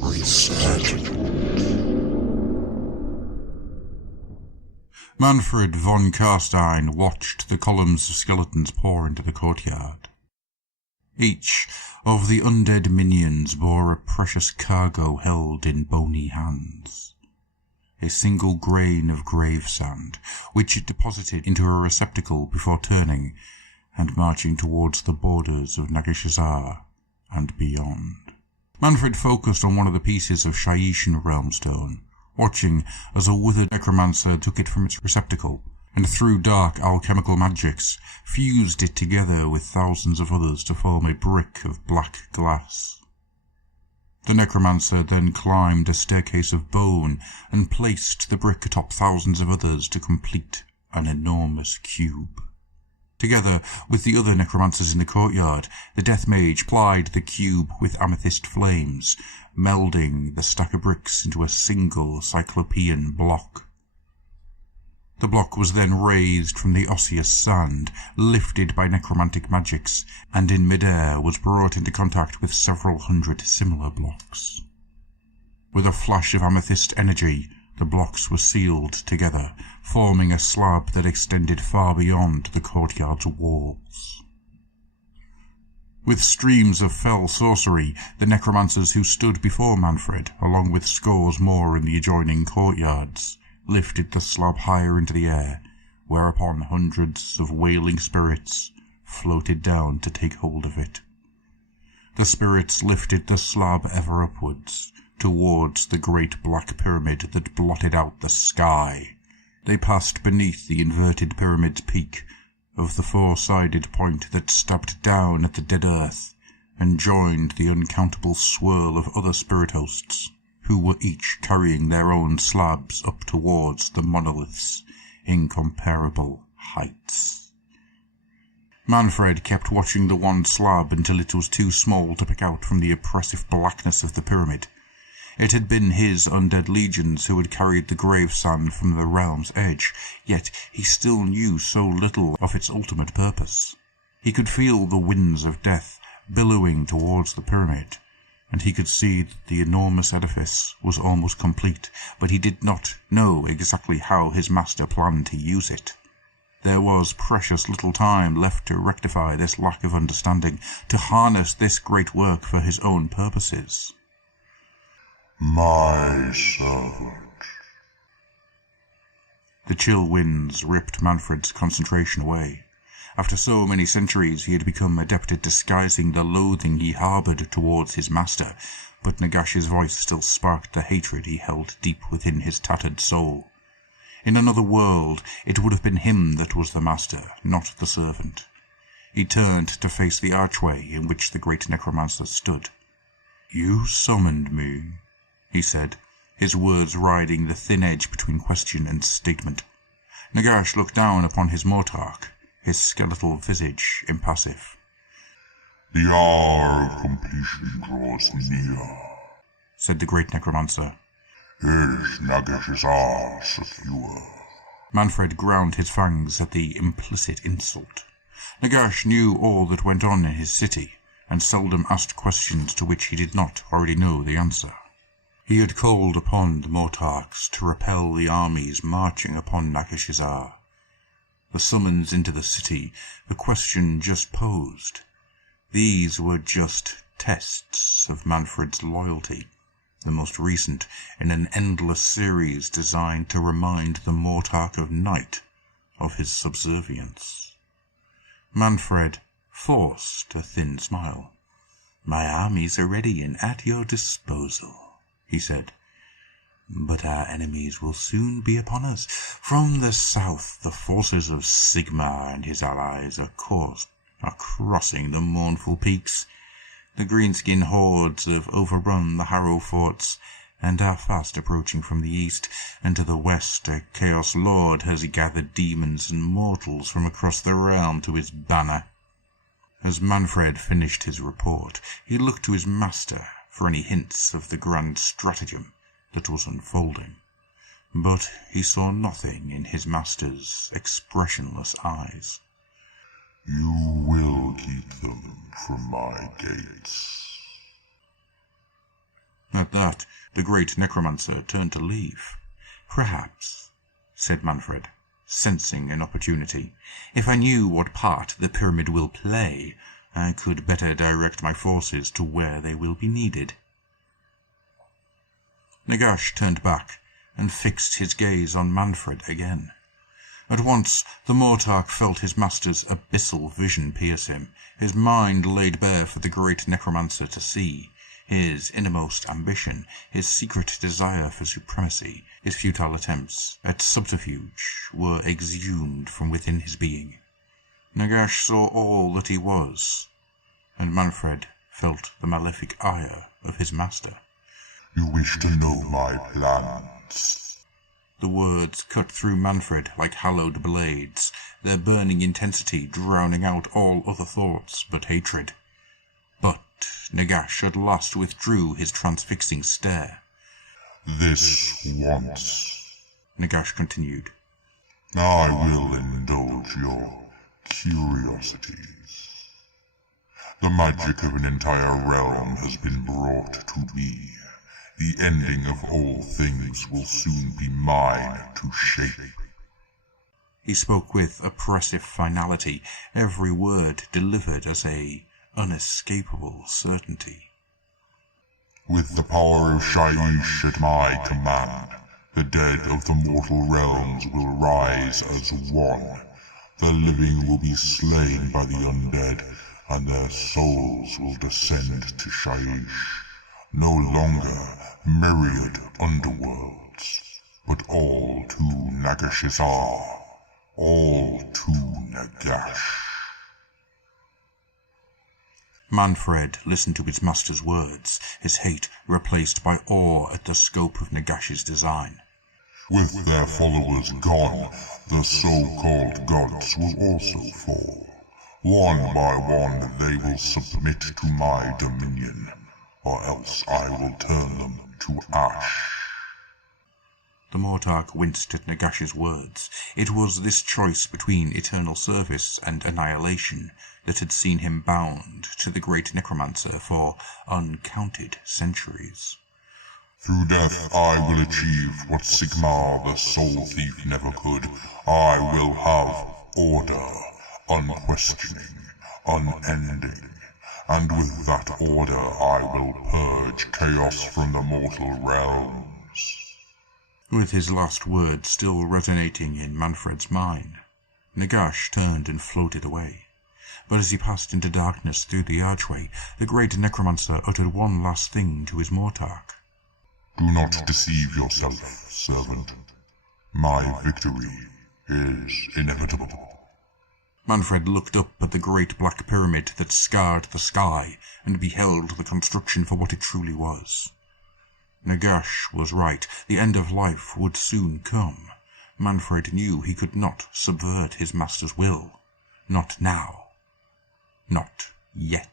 Resurgent. Manfred von Carstein watched the columns of skeletons pour into the courtyard. Each of the undead minions bore a precious cargo held in bony hands. A single grain of grave sand, which it deposited into a receptacle before turning and marching towards the borders of Nagashizzar and beyond. Manfred focused on one of the pieces of Shaishan realmstone, watching as a withered necromancer took it from its receptacle, and through dark alchemical magics fused it together with thousands of others to form a brick of black glass. The necromancer then climbed a staircase of bone and placed the brick atop thousands of others to complete an enormous cube. Together with the other necromancers in the courtyard, the death mage plied the cube with amethyst flames, melding the stack of bricks into a single cyclopean block. The block was then raised from the osseous sand, lifted by necromantic magics, and in midair was brought into contact with several hundred similar blocks. With a flash of amethyst energy, the blocks were sealed together, forming a slab that extended far beyond the courtyard's walls. With streams of fell sorcery, the necromancers who stood before Manfred, along with scores more in the adjoining courtyards, lifted the slab higher into the air, whereupon hundreds of wailing spirits floated down to take hold of it. The spirits lifted the slab ever upwards, towards the great black pyramid that blotted out the sky. They passed beneath the inverted pyramid's peak of the four-sided point that stabbed down at the dead earth, and joined the uncountable swirl of other spirit hosts, who were each carrying their own slabs up towards the monolith's incomparable heights. Manfred kept watching the one slab until it was too small to pick out from the oppressive blackness of the pyramid. It had been his undead legions who had carried the grave sand from the realm's edge, yet he still knew so little of its ultimate purpose. He could feel the winds of death billowing towards the pyramid, and he could see that the enormous edifice was almost complete, but he did not know exactly how his master planned to use it. There was precious little time left to rectify this lack of understanding, to harness this great work for his own purposes. My servant. The chill winds ripped Manfred's concentration away. After so many centuries he had become adept at disguising the loathing he harboured towards his master, but Nagashi's voice still sparked the hatred he held deep within his tattered soul. In another world it would have been him that was the master, not the servant. He turned to face the archway in which the great necromancer stood. "You summoned me," he said, his words riding the thin edge between question and statement. Nagash looked down upon his mortarch, his skeletal visage impassive. "The hour of completion draws near," said the great necromancer. "Is Nagashizzar secure?" Manfred ground his fangs at the implicit insult. Nagash knew all that went on in his city, and seldom asked questions to which he did not already know the answer. He had called upon the mortarchs to repel the armies marching upon Nagashizzar. The summons into the city, the question just posed. These were just tests of Manfred's loyalty, the most recent in an endless series designed to remind the Mortarch of Night of his subservience. Manfred forced a thin smile. "My armies are ready and at your disposal," he said. "But our enemies will soon be upon us. From the south, the forces of Sigmar and his allies are crossing the mournful peaks. The greenskin hordes have overrun the Harrow forts, and are fast approaching from the east, and to the west a Chaos Lord has gathered demons and mortals from across the realm to his banner." As Manfred finished his report, he looked to his master for any hints of the grand stratagem that was unfolding, but he saw nothing in his master's expressionless eyes. "You will keep them from my gates." At that, the great necromancer turned to leave. "Perhaps," said Manfred, sensing an opportunity, "if I knew what part the pyramid will play, I could better direct my forces to where they will be needed." Nagash turned back and fixed his gaze on Manfred again. At once the Mortarch felt his master's abyssal vision pierce him, his mind laid bare for the great necromancer to see. His innermost ambition, his secret desire for supremacy, his futile attempts at subterfuge were exhumed from within his being. Nagash saw all that he was, and Manfred felt the malefic ire of his master. "You wish to know my plans?" The words cut through Manfred like hallowed blades, their burning intensity drowning out all other thoughts but hatred. But Nagash at last withdrew his transfixing stare. "This once," Nagash continued, "I will indulge your curiosities. The magic of an entire realm has been brought to me. The ending of all things will soon be mine to shape." He spoke with oppressive finality, every word delivered as a unescapable certainty. "With the power of Shaiish at my command, the dead of the mortal realms will rise as one. The living will be slain by the undead, and their souls will descend to Shaiish. No longer myriad underworlds, but all to Nagashizzar, all to Nagash." Manfred listened to his master's words, his hate replaced by awe at the scope of Nagash's design. "With their followers gone, the so-called gods will also fall. One by one they will submit to my dominion, or else I will turn them to ash." The Mortarch winced at Nagash's words. It was this choice between eternal service and annihilation that had seen him bound to the great necromancer for uncounted centuries. "Through death I will achieve what Sigmar the Soul Thief never could. I will have order, unquestioning, unending. And with that order I will purge chaos from the mortal realms." With his last words still resonating in Manfred's mind, Nagash turned and floated away. But as he passed into darkness through the archway, the great necromancer uttered one last thing to his Mortarch. "Do not deceive yourself, servant. My victory is inevitable." Manfred looked up at the great black pyramid that scarred the sky and beheld the construction for what it truly was. Nagash was right. The end of life would soon come. Manfred knew he could not subvert his master's will. Not now. Not yet.